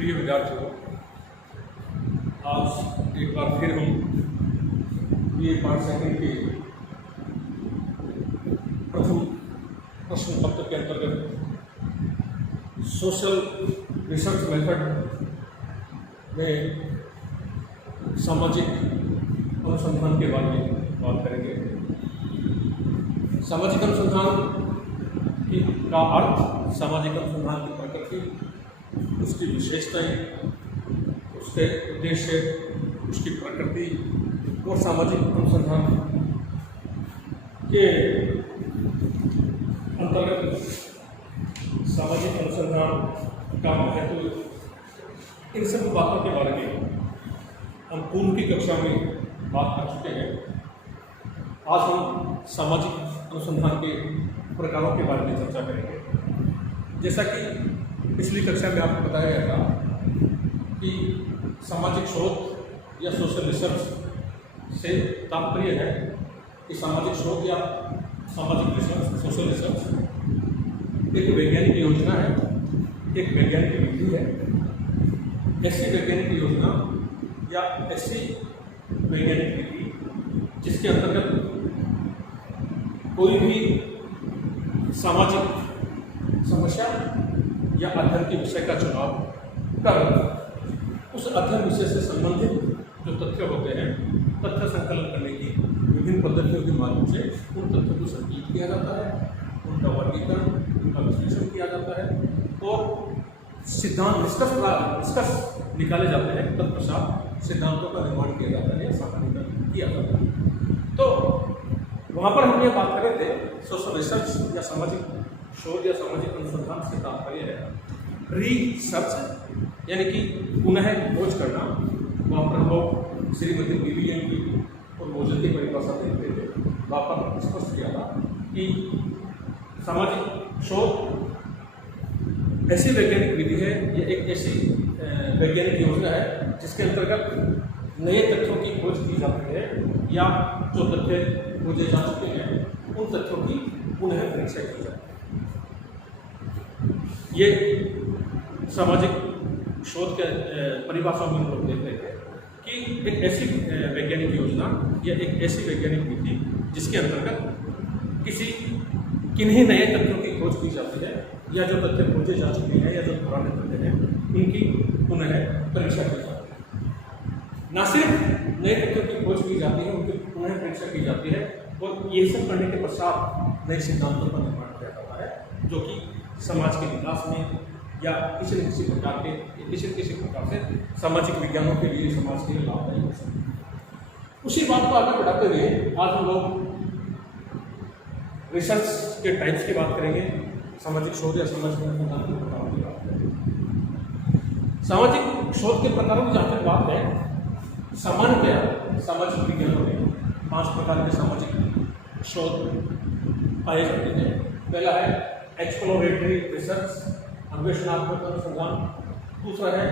प्रिय विद्यार्थियों, आज एक बार फिर हम ये पाठ सेकंड के प्रथम प्रश्न पत्र के अंतर्गत सोशल रिसर्च मेथड में सामाजिक अनुसंधान के बारे में बात करेंगे। सामाजिक अनुसंधान का अर्थ, सामाजिक अनुसंधान की प्रकृति, उसकी विशेषताएं, उसके उद्देश्य, उसकी प्रकृति और सामाजिक अनुसंधान के अंतर्गत सामाजिक अनुसंधान का महत्व, इन सब बातों के बारे में हम पूर्व की कक्षा में बात कर चुके हैं। आज हम सामाजिक अनुसंधान के प्रकारों के बारे में चर्चा करेंगे। जैसा कि पिछली कक्षा में आपको बताया गया था कि सामाजिक शोध या सोशल रिसर्च से तात्पर्य है कि सामाजिक शोध या सामाजिक रिसर्च, सोशल रिसर्च एक वैज्ञानिक योजना है, एक वैज्ञानिक विधि है। ऐसी वैज्ञानिक योजना या ऐसी वैज्ञानिक विधि जिसके अंतर्गत कोई भी सामाजिक समस्या या अध्ययन के विषय का चुनाव कर उस अध्ययन विषय से संबंधित जो तथ्य होते हैं, तथ्य संकलन करने की विभिन्न पद्धतियों के माध्यम से उन तथ्यों को संकलित किया जाता है, उनका वर्गीकरण, उनका विश्लेषण किया जाता है और सिद्धांत निष्कर्ष निकाले जाते हैं। तत्पश्चात सिद्धांतों का निर्माण किया जाता है या सामान्यीकरण किया जाता है। तो वहाँ पर हम ये बात कर रहे थे, सोशल रिसर्च या सामाजिक शोध या सामाजिक अनुसंधान से तात्पर्य है रिसर्च, यानी कि पुनः खोज करना। वहाँ पर हम लोग श्रीमती BBM की और मोजन की परिभाषा देखते थे। वहाँ पर स्पष्ट किया था कि सामाजिक शोध ऐसी वैज्ञानिक विधि है, ये एक ऐसी वैज्ञानिक योजना है जिसके अंतर्गत नए तथ्यों की खोज की जाती है या जो तथ्य खोजे जा चुके हैं उन तथ्यों की पुनः परीक्षा की जाती है। ये सामाजिक शोध के परिभाषा में हम लोग देख रहे थे कि एक ऐसी वैज्ञानिक योजना या एक ऐसी वैज्ञानिक विधि जिसके अंतर्गत किन्हीं नए तथ्यों की खोज की जाती है या जो तथ्य खोजे जा चुके हैं या जो पुराने तथ्य हैं उनकी पुनः परीक्षा की जाती है। न सिर्फ नए तथ्यों की खोज की जाती है, उनकी पुनः परीक्षा की जाती है और ये सब करने के पश्चात नए सिद्धांतों का निर्माण किया जाता है जो कि समाज के विकास में या किसी न किसी प्रकार से सामाजिक विज्ञानों के लिए, समाज के लिए लाभदायी हो सकते हैं। उसी बात को आगे बढ़ाते हुए आज हम लोग रिसर्च के टाइप्स की बात करेंगे, सामाजिक शोध या सामाजिक अनुसंधान के प्रकारों की बात करेंगे। सामाजिक शोध के प्रकारों की जहाँ तक बात है, सामान्यतया सामाजिक विज्ञानों में 5 प्रकार के सामाजिक शोध पाए जाते हैं। पहला है एक्सप्लोरेटरी रिसर्च, अन्वेषणात्मक अनुसंधान। दूसरा है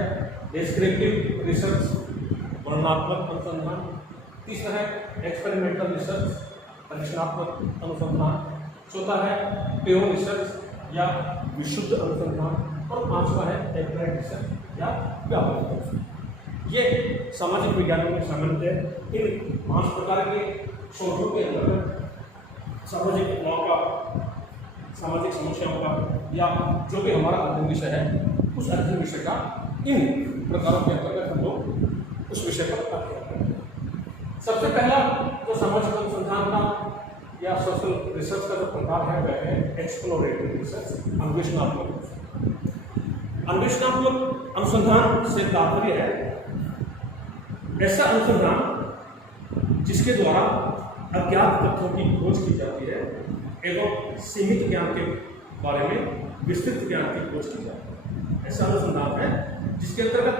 डिस्क्रिप्टिव रिसर्च, वर्णनात्मक अनुसंधान। तीसरा है एक्सपेरिमेंटल रिसर्च, परीक्षणात्मक अनुसंधान। चौथा है प्योर रिसर्च या विशुद्ध अनुसंधान। और पांचवा है एप्लाइड रिसर्च या व्यावहारिक अनुसंधान। ये सामाजिक विज्ञानों में सामान्यतः इन 5 प्रकार के शोधों के अंतर्गत सामाजिक घटनाओं का, सामाजिक समस्याओं का या जो भी हमारा अध्ययन विषय है उस अध्ययन विषय का इन प्रकारों के अंतर्गत हम लोग उस विषय पर अध्ययन करेंगे। सबसे पहला जो सामाजिक अनुसंधान का या सोशल रिसर्च का जो प्रकार है वह है एक्सप्लोरेटरी रिसर्च, अन्वेषणात्मक। अन्वेषणात्मक अनुसंधान से तात्पर्य है ऐसा अनुसंधान जिसके द्वारा अज्ञात तथ्यों की खोज की जाती है एवं सीमित ज्ञान के बारे में विस्तृत ज्ञान की खोज की जाती है। ऐसा अनुसंधान है जिसके अंतर्गत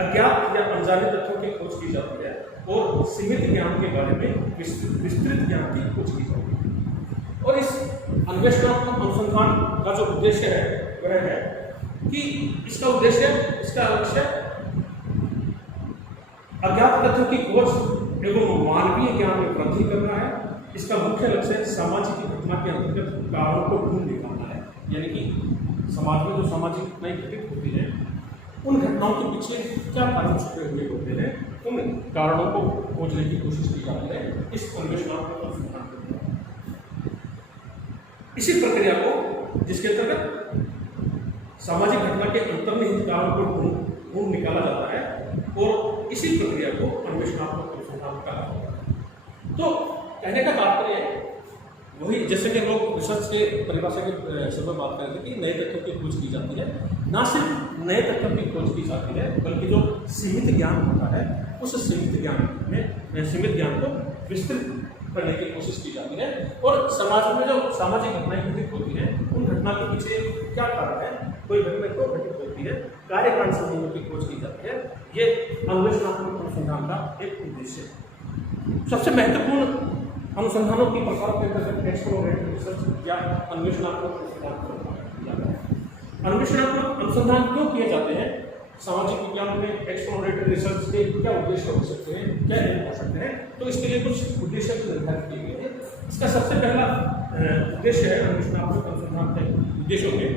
अज्ञात या अनजाने तथ्यों की खोज की जाती है और सीमित ज्ञान के बारे में विस्तृत ज्ञान की खोज की जाती है। और इस अन्वेषणात्मक अनुसंधान का जो उद्देश्य है वह है कि इसका लक्ष्य अज्ञात तथ्यों की खोज एवं मानवीय ज्ञान में वृद्धि करना है। इसका मुख्य लक्ष्य सामाजिक घटना के अंतर्गत कारणों को ढूंढ निकालना है, यानी कि समाज में जो सामाजिक घटनाएं घटित होती हैं उन घटनाओं के पीछे क्या कारण छुपे हुए होते हैं, उन कारणों को खोजने की कोशिश की जाती है इस अन्वेषणात्मक अनुसंधान के द्वारा। इसी प्रक्रिया को, जिसके अंतर्गत सामाजिक घटना के अंतर्निहित कारण को ढूंढ निकाला जाता है, और इसी प्रक्रिया को अन्वेषणात्मक अनुसंधान कहा जाता है। तो कहने का तात्पर्य है वही, जैसे कि लोग रिसर्च के परिभाषा के सब बात कर रहे थे कि नए तथ्यों की खोज की जाती है। ना सिर्फ नए तथ्यों की खोज की जाती है, बल्कि जो सीमित ज्ञान होता है उस सीमित ज्ञान को विस्तृत करने की कोशिश की जाती है, और समाज में जो सामाजिक घटनाएं घटित होती हैं उन घटना के पीछे क्या कारण है, कोई घटना क्यों घटित होती है, कार्यकारण संबंधों की खोज की जाती है। ये अन्वेषणात्मक अनुसंधान का एक उद्देश्य है। सबसे महत्वपूर्ण अनुसंधानों की प्रकार के अंतर्गत एक्सप्लोरेटरी रिसर्च या अन्वेषणात्मक अनुसंधान। अन्वेषणात्मक अनुसंधान क्यों किए जाते हैं? सामाजिक विज्ञान में एक्सप्लोरेटरी रिसर्च के क्या उद्देश्य हो सकते हैं, क्या एम हो सकते हैं? तो इसके लिए कुछ उद्देश्य निर्धारित किए गए हैं। इसका सबसे पहला उद्देश्य है अन्वेषणात्मक अनुसंधान के उद्देश्यों में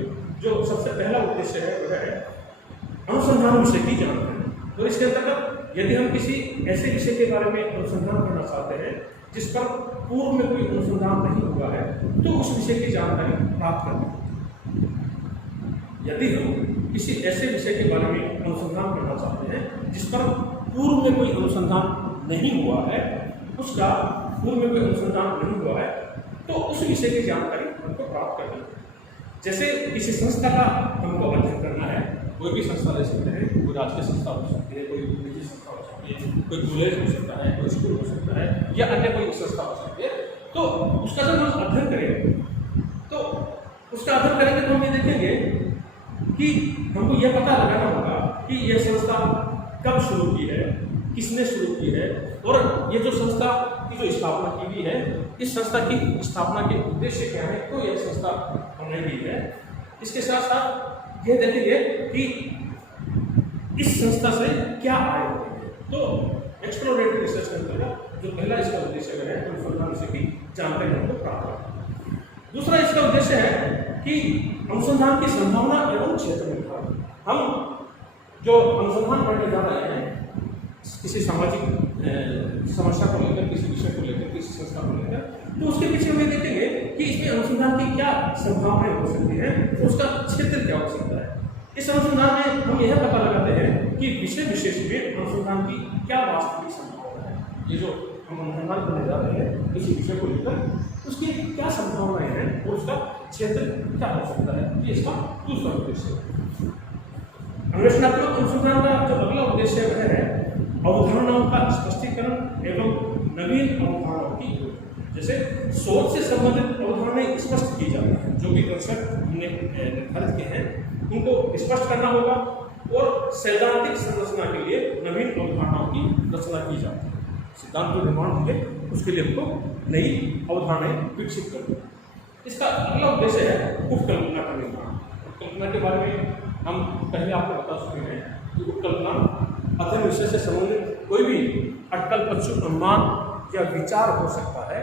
जो सबसे पहला उद्देश्य है वह है अनुसंधान विषय की जानकारी। और इसके अंतर्गत यदि हम किसी ऐसे विषय के बारे में अनुसंधान करना चाहते हैं जिस पर पूर्व में कोई अनुसंधान नहीं हुआ है, तो उस विषय की जानकारी प्राप्त करनी है। यदि हम किसी ऐसे विषय के बारे में अनुसंधान करना चाहते हैं जिस पर पूर्व में कोई अनुसंधान नहीं हुआ है, तो उस विषय की जानकारी हमको प्राप्त करनी है। जैसे किसी संस्था का हमको अध्ययन करना है, कोई भी संस्था ले सकते हैं, कोई राष्ट्रीय संस्था हो सकती है, कोई निजी संस्था हो सकती है, कोई कॉलेज हो सकता है, कोई स्कूल हो सकता है, या अन्य कोई संस्था हो सकती है। तो उसका जब हम अध्ययन करेंगे तो हम ये देखेंगे कि हमको यह पता लगाना होगा कि यह संस्था कब शुरू की है, किसने शुरू की है, और ये जो संस्था की जो स्थापना की गई है, इस संस्था की स्थापना के उद्देश्य क्या है, तो यह संस्था हमने की है। इसके साथ साथ ये देखेंगे कि इस संस्था से क्या आय होती है। तो एक्सप्लोरेटरी रिसर्च के अंतर्गत जो पहला इसका उद्देश्य है अनुसंधान विषय की जानकारी हमको प्राप्त करना। दूसरा इसका उद्देश्य है कि अनुसंधान की संभावना एवं क्षेत्र निर्धारण। हम जो अनुसंधान करने जा रहे हैं किसी सामाजिक समस्या को लेकर, किसी विषय को लेकर, किसी संस्था को लेकर, तो उसके पीछे हम ये देखेंगे कि इसमें अनुसंधान की क्या संभावनाएं हो सकती हैं, तो उसका क्षेत्र क्या हो सकता है। इस अनुसंधान में हम यह पता लगाते हैं कि विषय विशेष में अनुसंधान की क्या वास्तविक संभावना है। ये जो हम अनुसंधान करने जा रहे हैं किसी विषय को लेकर, उसकी क्या संभावनाएं हैं और उसका क्षेत्र क्या हो सकता है, ये इसका दूसरा उद्देश्य है। अन्वेषणात्मक अनुसंधान का जो अगला उद्देश्य वह है अवधारणाओं का स्पष्टीकरण एवं नवीन अवधारणाओं की खोज। जैसे सोच से संबंधित अवधारणाएं स्पष्ट की जाती हैं, जो भी कंसेप्ट हमने निर्धारित किए हैं उनको स्पष्ट करना होगा, और सैद्धांतिक संरचना के लिए नवीन अवधारणाओं की रचना की जाती है। सिद्धांत जो निर्माण होंगे उसके लिए हमको नई अवधारणाएं विकसित करनी। इसका अगला उद्देश्य है उपकल्पना का निर्माण। उपकल्पना के बारे में हम पहले आपको बता चुके हैं कि उपकल्पना अध्ययन विषय से संबंधित कोई भी अटकल पच्चू अनुमान या विचार हो सकता है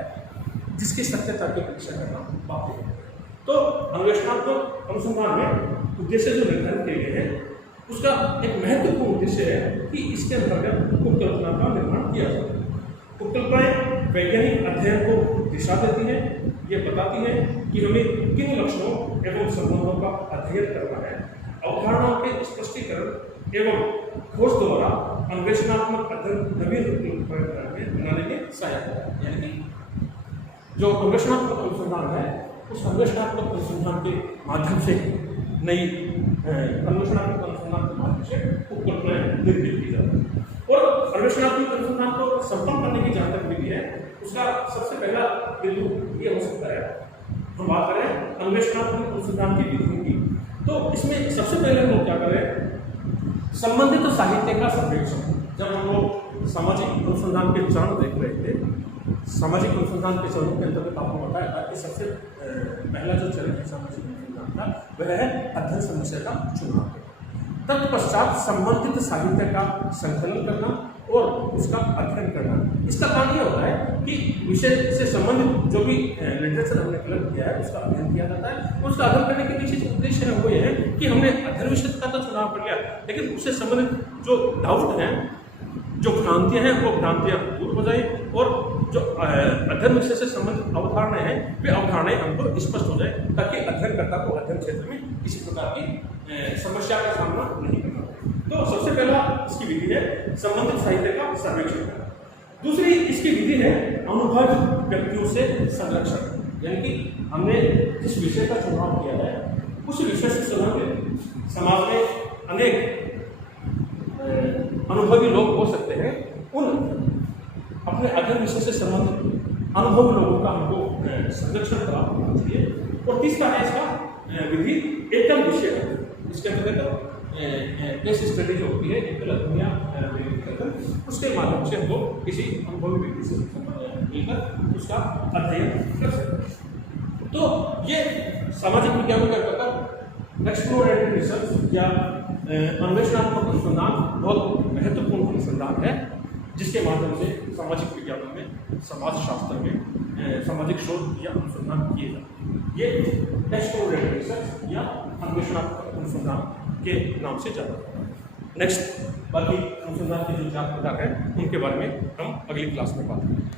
जिसकी सत्यता की परीक्षा करना बाकी है। तो अन्वेषणात्मक अनुसंधान में उद्देश्य जो निर्धारित किए गए हैं उसका एक महत्वपूर्ण उद्देश्य है कि इसके अंतर्गत उपकल्पना का निर्माण किया जाए। उपकल्पनाएं वैज्ञानिक अध्ययन को दिशा देती हैं, ये बताती हैं कि हमें किन लक्षणों एवं संबंधों का अध्ययन करना है। अवधारणाओं के स्पष्टीकरण एवं खोज द्वारा अन्वेषणात्मक अध्ययन नवीन बनाने में सहायक है। यानी कि जो अन्वेषणात्मक अनुसंधान है उस अन्वेषणात्मक अनुसंधान के माध्यम से नई अन्वेषणात्मक अनुसंधान के माध्यम से उपकल्पनाएं निर्मित की जाती है। और अन्वेषणात्मक अनुसंधान को संपन्न करने की जहाँ तक विधि है उसका सबसे पहला बिंदु ये हो सकता है, हम बात करें अन्वेषणात्मक अनुसंधान की विधियों की, तो इसमें सबसे पहले हम लोग क्या करें, संबंधित साहित्य का सर्वेक्षण। जब हम लोग सामाजिक अनुसंधान के चरण देख रहे थे, सामाजिक अनुसंधान के चरणों के अंतर्गत आपको बताया था कि सबसे पहला जो चरण है सामाजिक अनुसंधान का वह है अध्ययन समस्या का चुनाव। तत्पश्चात संबंधित साहित्य का संकलन करना और उसका अध्ययन करना। इसका काम ये होता है कि विषय से संबंधित जो भी लिटरेचर हमने कलेक्ट किया है उसका अध्ययन किया जाता है। उसका अध्ययन करने के पीछे जो उद्देश्य है वो ये है कि हमने अध्ययन विषय का तो चुनाव कर लिया, लेकिन उससे संबंधित जो डाउट हैं, जो भ्रांतियां हैं, वो भ्रांतियां दूर हो जाए और जो अध्ययन विषय से संबंधित अवधारणाएं हैं वे अवधारणाएं हमको स्पष्ट हो जाए, ताकि अध्ययनकर्ता को अध्ययन क्षेत्र में किसी प्रकार की समस्या का सामना नहीं करना हो। तो सबसे पहला इसकी विधि है संबंधित साहित्य का सर्वेक्षण करना। दूसरी इसकी विधि है अनुभवी व्यक्तियों से संरक्षण, यानी कि हमने जिस विषय का चुनाव किया है उस विषय से संबंधित समाज में अनेक अनुभवी लोग हो सकते हैं, उन अपने अध्ययन विषय से संबंधित अनुभवी लोगों का हमको संरक्षण कराना चाहिए। और तीसरा है इसका विधि एकल विषय का, इसके अंतर्गत केस स्टडी जो होती है एकल अध्ययन या अध्ययन, उसके माध्यम से हमको किसी अनुभवी व्यक्ति से मिलकर उसका अध्ययन कर सकते हैं। तो ये सामाजिक विज्ञान के अंतर्गत एक्सप्लोरेटरी रिसर्च या अन्वेषणात्मक अनुसंधान बहुत महत्वपूर्ण अनुसंधान है, जिसके माध्यम से सामाजिक विज्ञानों में, समाजशास्त्र में सामाजिक शोध या अनुसंधान किए जाते हैं। ये एक्सप्लोरेटरी रिसर्च या अन्वेषणात्मक अनुसंधान के नाम से जाना जाता है। नेक्स्ट बाकी अनुसंधान के जो 4 प्रकार हैं उनके बारे में हम अगली क्लास में बात करेंगे।